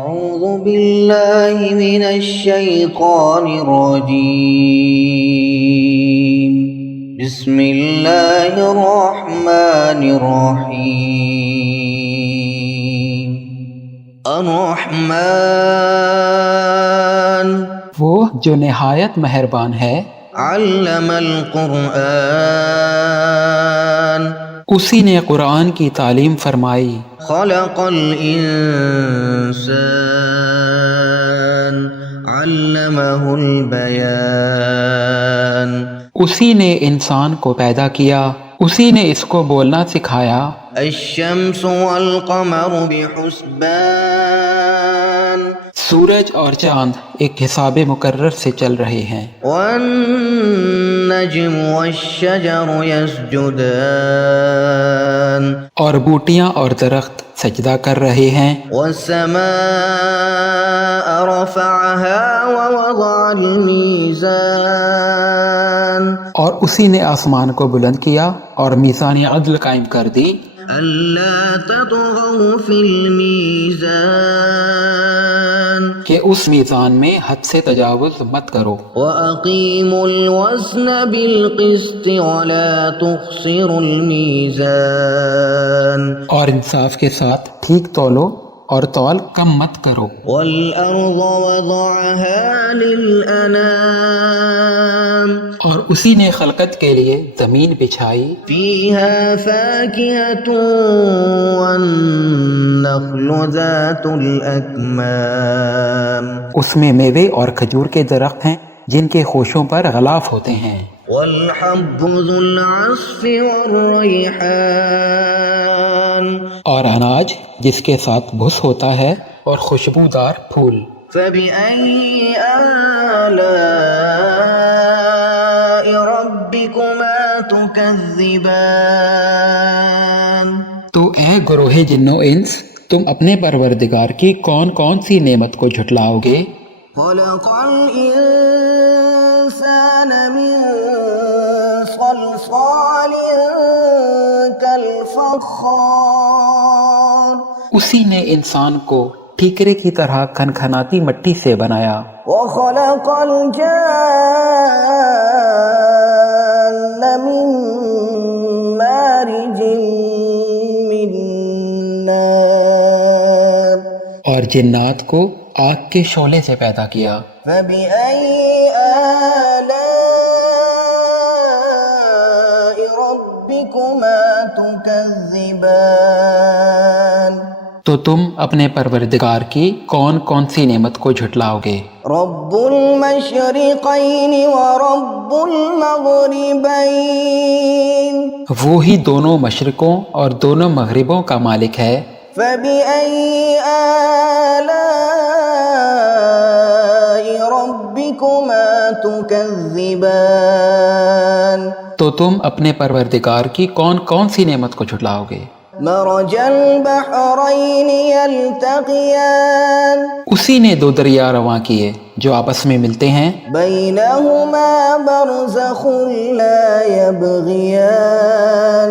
أعوذ بالله من الشيطان الرجيم بسم الله الرحمن الرحيم الرحمن وہ جو نہایت مہربان ہے، علم القرآن اسی نے قرآن کی تعلیم فرمائی، خلق الانسان علمہ البیان اسی نے انسان کو پیدا کیا، اسی نے اس کو بولنا سکھایا۔ الشمس والقمر بحسبان سورج اور چاند ایک حساب مقرر سے چل رہے ہیں، والنجم والشجر يسجدان اور بوٹیاں اور درخت سجدہ کر رہے ہیں۔ والسماء رفعها ووضع الميزان اور اسی نے آسمان کو بلند کیا اور میزان عدل قائم کر دی، ألا تطغوا في الميزان کہ اس میزان میں حد سے تجاوز مت کرو، وأقيموا الوزن بالقسط ولا تخسروا الميزان اور انصاف کے ساتھ ٹھیک تولو اور تول کم مت کرو۔ والأرض وضعها للأنام اور اسی نے خلقت کے لیے زمین بچھائی، فيها فاكهة والنخل ذات الأكمام اس میں میوے اور کھجور کے درخت ہیں جن کے خوشوں پر غلاف ہوتے ہیں، والحب ذو العصف والريحان اور اناج جس کے ساتھ بھس ہوتا ہے اور خوشبودار پھول۔ فبأي آلاء ربكما تكذبان تو اے گروہ جن و انس، تم اپنے پروردگار کی کون کون سی نعمت کو جھٹلاؤ گے؟ خلق الإنسان من صلصال كالفخار اسی نے انسان کو ٹھیکرے کی طرح کھنکھناتی مٹی سے بنایا، وخلق الجان من مارج من نار اور جنات کو آگ کے شعلے سے پیدا کیا۔ فبأي آلاء ربكما تكذبان تو تم اپنے پروردگار کی کون کون سی نعمت کو جھٹلاؤ گے؟ رب المشرقین ورب المغربین وہی دونوں مشرقوں اور دونوں مغربوں کا مالک ہے۔ فبأي آلاء ربكما تكذبان تو تم اپنے پروردگار کی کون کون سی نعمت کو جھٹلاؤ گے؟ مرج البحرین یلتقیان اسی نے دو دریا رواں کیے جو آپس میں ملتے ہیں، بینہما برزخ لا یبغیان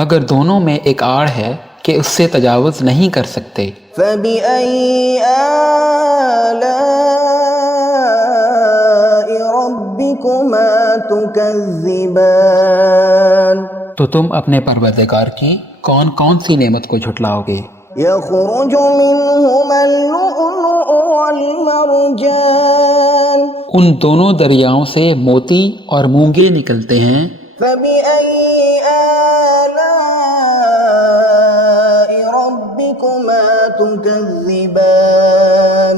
مگر دونوں میں ایک آڑ ہے کہ اس سے تجاوز نہیں کر سکتے۔ فبأي آلاء ربكما تكذبان تو تم اپنے پروردگار کی کون کون سی نعمت کو جھٹلاؤ گے؟ يخرج منهما اللؤلؤ والمرجان ان دونوں دریاؤں سے موتی اور مونگے نکلتے ہیں۔ فبأي آلاء ربكما تكذبان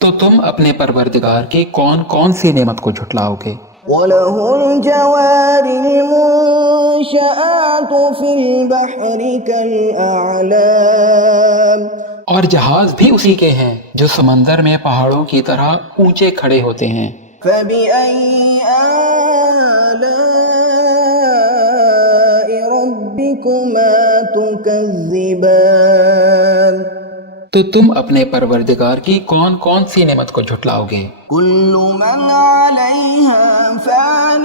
تو تم اپنے پروردگار کی کون کون سی نعمت کو جھٹلاؤ گے؟ وله الجوار المنشآت في البحر كالأعلام اور جہاز بھی اسی کے ہیں جو سمندر میں پہاڑوں کی طرح اونچے کھڑے ہوتے ہیں۔ فبأي آلاء ربكما تكذبان تو تم اپنے پروردگار کی کون کون سی نعمت کو جھٹلاؤ گے؟ كل من عليها فان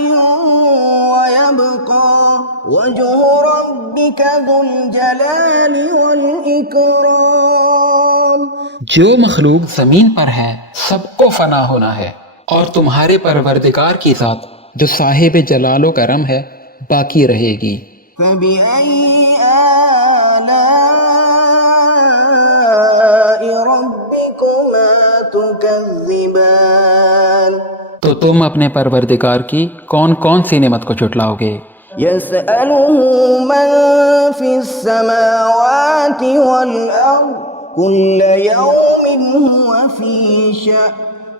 ويبقى وجه ربك ذو الجلال والإكرام. جو مخلوق زمین پر ہے سب کو فنا ہونا ہے، اور تمہارے پروردگار کی ذات جو صاحب جلال و کرم ہے باقی رہے گی. فبأي آلاء ربكما تكذبان. تو تم اپنے پروردگار کی کون کون سی نعمت کو جھٹلاؤ گے؟ يسأله من في السماوات والأرض كل يوم هو في شأن.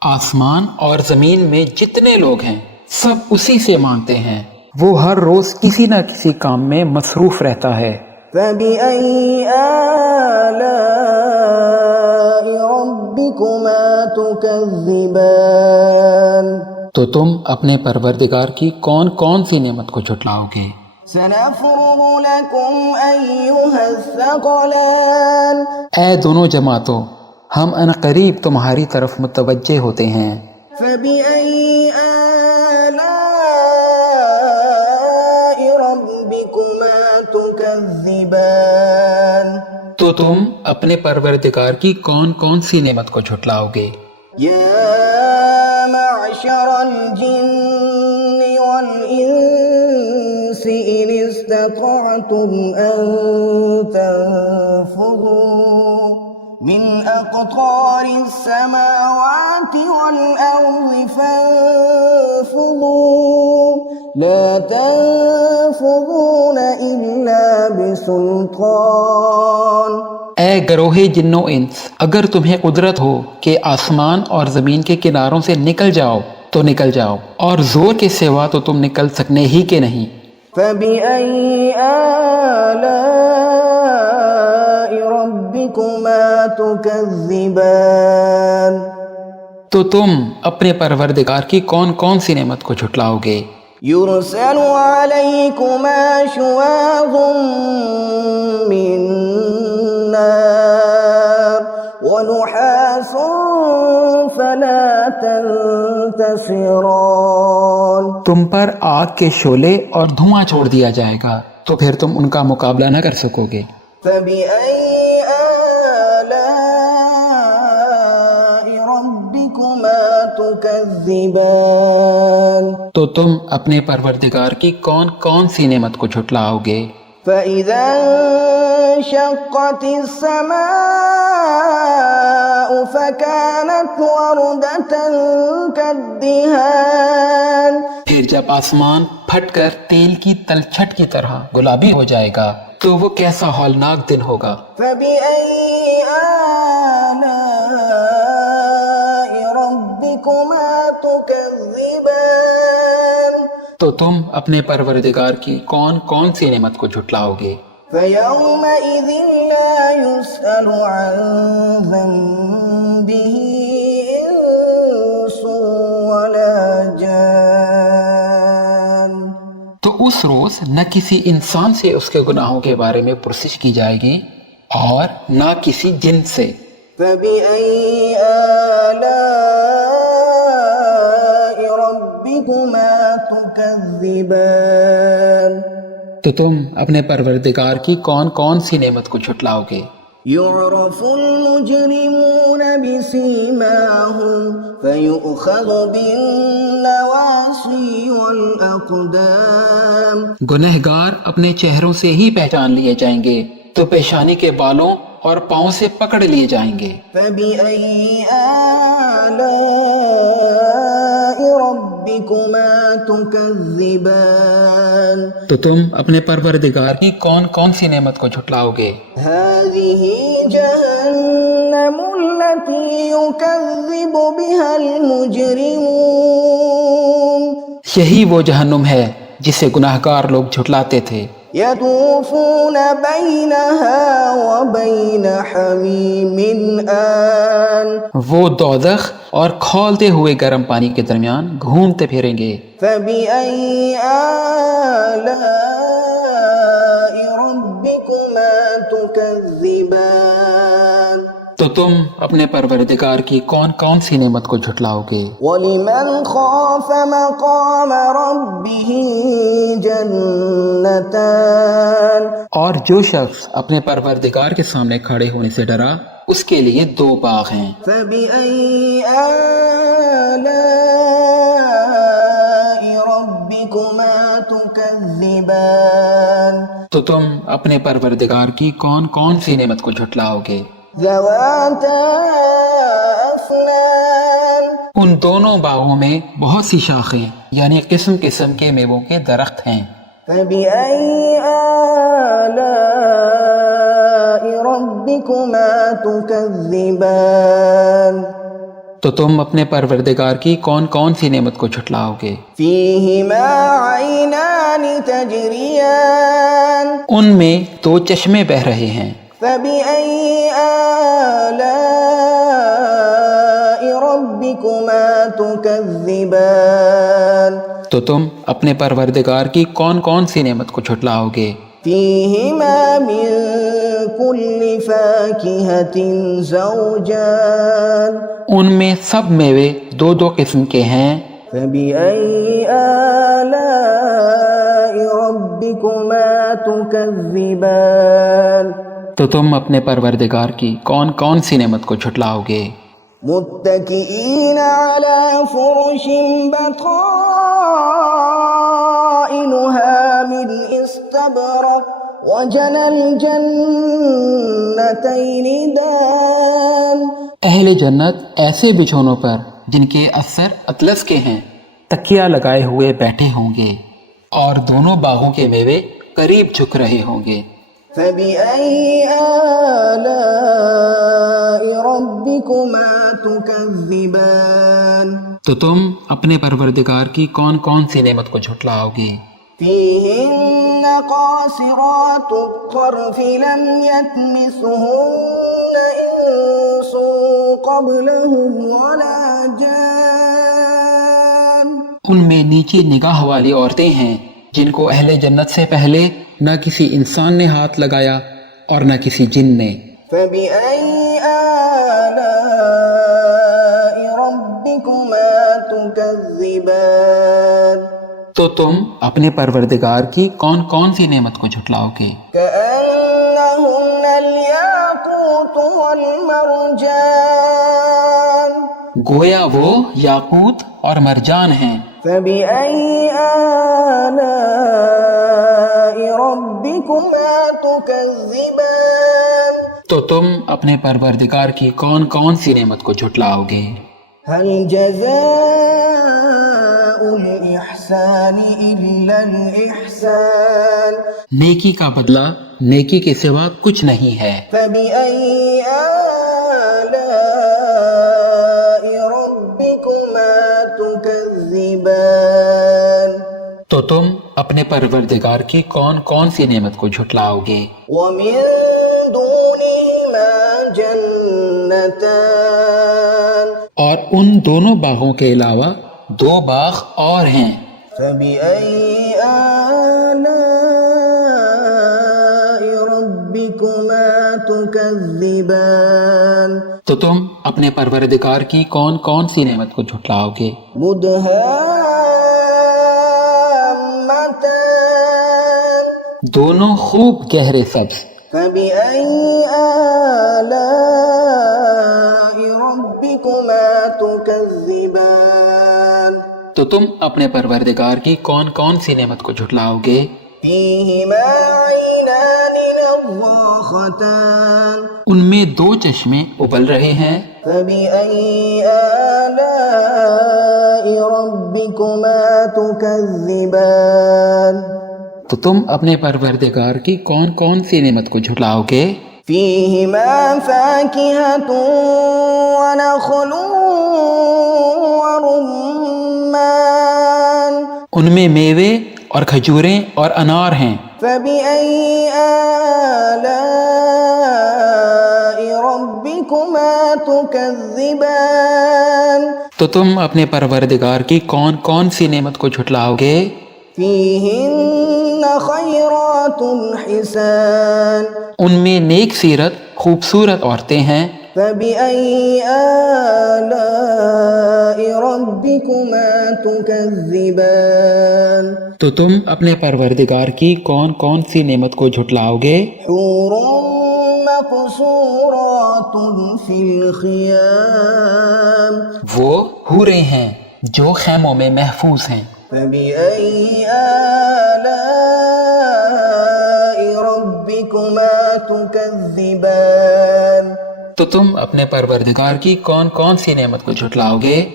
آسمان اور زمین میں جتنے لوگ ہیں سب اسی سے مانگتے ہیں، وہ ہر روز کسی نہ کسی کام میں مصروف رہتا ہے. فبأي آلاء ربكما تكذبان. تو تم اپنے پروردگار کی کون کون سی نعمت کو جھٹلاؤ گے؟ سنفرغ لكم أيها الثقلان. اے دونوں جماعتوں، ہم عنقریب تمہاری طرف متوجہ ہوتے ہیں. فبأي آلاء ربكما تكذبان. تو تم اپنے پروردگار کی کون کون سی نعمت کو جھٹلاؤ گے؟ يا معشر الجن والإنس إن استطعتم أن تنفذوا من أقطار السماوات والأرض فانفذوا لا تنفذون إلا بسلطان. اے گروہ جن و انس، اگر تمہیں قدرت ہو کہ آسمان اور زمین کے کناروں سے نکل جاؤ تو نکل جاؤ، اور زور کے سوا تو تم نکل سکنے ہی کے نہیں. فبأي آلاء ربكما تكذبان. تو تم اپنے پروردگار کی کون کون سی نعمت کو جھٹلاؤ گے؟ يرسل عليكما شواظ من نار ونحاس فلا تنتصران. تم پر آگ کے شعلے اور دھواں چھوڑ دیا جائے گا تو پھر تم ان کا مقابلہ نہ کر سکو گے. فبأي آلاء ربكما تكذبان. تو تم اپنے پروردگار کی کون کون سی نعمت کو جھٹلاؤ گے؟ فإذا انشقت السماء فكانت وردة كالدهان. پھر جب آسمان پھٹ کر تیل کی تلچھٹ کی طرح گلابی ہو جائے گا تو وہ کیسا ہولناک دن ہوگا. فبأي آلاء ربكما تكذبان. تو تم اپنے پروردگار کی کون کون سی نعمت کو جھٹلاؤ گے؟ فيومئذ لا يسأل عن ذنبه إنس ولا جان. تو اس روز نہ کسی انسان سے اس کے گناہوں کے بارے میں پرسش کی جائے گی اور نہ کسی جن سے. فبأي آلاء ربكما تكذبان. تو تم اپنے پروردگار کی کون کون سی نعمت کو جھٹلاؤ گے؟ يعرف المجرمون بسيماهم فيؤخذ بالنواصي والأقدام. گنہگار اپنے چہروں سے ہی پہچان لیے جائیں گے تو پیشانی کے بالوں اور پاؤں سے پکڑ لیے جائیں گے. فبأي آلاء ربكما تكذبان. تو تم اپنے پروردگار کی کون کون سی نعمت کو جھٹلاؤ گے؟ هذه جهنم التي يكذب بها المجرمون. یہی وہ جہنم ہے جسے گناہگار لوگ جھٹلاتے تھے. يطوفون بينها وبين حميم آن. وہ دوزخ اور کھولتے ہوئے گرم پانی کے درمیان گھومتے پھریں گے. فبأي آلاء ربكما تكذبان. تو تم اپنے پروردگار کی کون کون سی نعمت کو جھٹلاؤ گے؟ وَلِمَنْ خَافَ مَقَامَ رَبِّهِ جَنَّتَانِ اور جو شخص اپنے پروردگار کے سامنے کھڑے ہونے سے ڈرا اس کے لیے 2 باغ ہیں۔ فَبِأَيِّ آلَاءِ رَبِّكُمَا تُكَذِّبَانِ تو تم اپنے پروردگار کی کون کون سی نعمت کو جھٹلاؤ گے؟ ذَوَاتَا أَفْنَانٍ ان دونوں باغوں میں بہت سی شاخیں یعنی قسم قسم کے میووں کے درخت ہیں۔ فَبِأَيِّ آلَاءِ رَبِّكُمَا تُكَذِّبَانِ تو تم اپنے پروردگار کی کون کون سی نعمت کو جھٹلاؤ گے؟ فِيهِمَا عَيْنَانِ تَجْرِيَانِ ان میں 2 چشمے بہہ رہے ہیں۔ فَبِأَيِّ آلَاءِ رَبِّكُمَا تُكَذِّبَانِ تو تم اپنے پروردگار کی کون کون سی نعمت کو جھٹلاؤ گے؟ فِيهِمَا مِن كُلِّ فَاكِهَةٍ زَوْجَانِ ان میں سب میوے 2 قسم کے ہیں۔ فَبِأَيِّ آلَاءِ رَبِّكُمَا تُكَذِّبَانِ تو تم اپنے پروردگار کی کون کون سی نعمت کو جھٹلاؤ گے؟ متكئين على فرش بطائنها من استبرق وجنى الجنتين دان اہل جنت ایسے بچھونوں پر جن کے اثر اطلس کے ہیں تکیہ لگائے ہوئے بیٹھے ہوں گے اور دونوں باغوں کے میوے قریب جھک رہے ہوں گے۔ فبأي آلاء ربكما تكذبان تو تم اپنے پروردگار کی کون کون سی نعمت کو جھٹلاؤ گے؟ فيهن قاصرات الطرف لم يطمثهن إنس قبلهم ولا جان ان میں نیچی نگاہ والی عورتیں ہیں جن کو اہل جنت سے پہلے نہ کسی انسان نے ہاتھ لگایا اور نہ کسی جن نے۔ فبأي آلاء ربكما تكذبان تو تم اپنے پروردگار کی کون کون سی نعمت کو جھٹلاؤ گے؟ كأنهن الياقوت والمرجان گویا وہ یاقوت اور مرجان ہیں۔ فبأي آلاء ربكما تكذبان تو تم اپنے پروردگار کی کون کون سی نعمت کو جھٹلاؤ گے؟ هل جزاء الإحسان إلا الإحسان نیکی کا بدلہ نیکی کے سوا کچھ نہیں ہے۔ فبأي آلاء ربكما تكذبان تو تم اپنے پروردگار کی کون کون سی نعمت کو جھٹلاؤ گے؟ ومن دونهما جنتان اور ان دونوں باغوں کے علاوہ 2 باغ اور ہیں۔ فبأي آلاء ربكما تكذبان تو تم اپنے پروردگار کی کون کون سی نعمت کو جھٹلاؤ گے؟ مدهامتان دونوں خوب گہرے سبز۔ فبأي آلاء ربكما تكذبان تو تم اپنے پروردگار کی کون کون سی نعمت کو جھٹلاؤ گے؟ فيهما عينان نضاختان ان میں 2 چشمے ابل رہے ہیں۔ فبأي آلاء ربكما تكذبان تو تم اپنے پروردگار کی کون کون سی نعمت کو جھٹلاؤ گے؟ فيهما فاكهة ونخل ورمان ان میں میوے اور کھجوریں اور انار ہیں۔ فبأي آلاء ربكما تكذبان تو تم اپنے پروردگار کی کون کون سی نعمت کو جھٹلاؤ گے؟ فيهن خيرات حسان ان میں نیک سیرت خوبصورت عورتیں ہیں۔ فبأي آلاء ربكما تكذبان تو تم اپنے پروردگار کی کون کون سی نعمت کو جھٹلاؤ گے؟ حور مقصورات في الخيام وہ حوریں ہیں جو خیموں میں محفوظ ہیں۔ فبأي آلاء ربكما تكذبان تو تم اپنے پروردگار کی کون کون سی نعمت کو جھٹلاؤ گے؟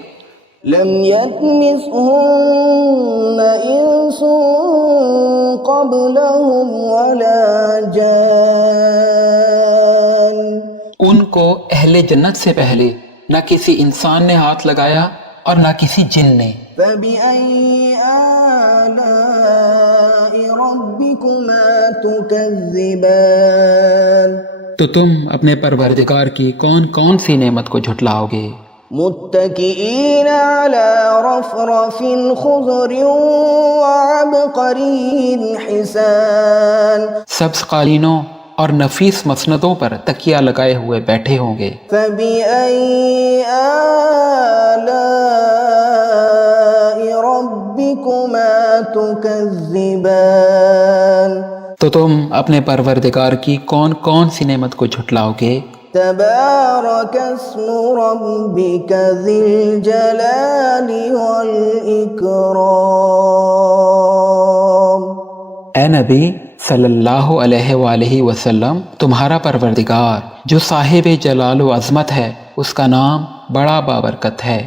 لم يطمثهن إنس قبلهم ولا جان ان کو اہل جنت سے پہلے نہ کسی انسان نے ہاتھ لگایا اور نہ کسی جن نے۔ فبأي آلاء ربكما تكذبان تو تم اپنے پروردگار کی کون کون سی نعمت کو جھٹلاؤ گے؟ متكئين على رفرف خضر وعبقري حسان سبز قالینوں اور نفیس مسندوں پر تکیہ لگائے ہوئے بیٹھے ہوں گے۔ فبأي آلاء ربكما تكذبان تو تم اپنے پروردگار کی کون کون سی نعمت کو جھٹلاؤ گے؟ تبارك اسم ربك ذي الجلال والإكرام اے نبی صلی اللہ علیہ وآلہ وسلم، تمہارا پروردگار جو صاحب جلال و عظمت ہے، اس کا نام بڑا بابرکت ہے۔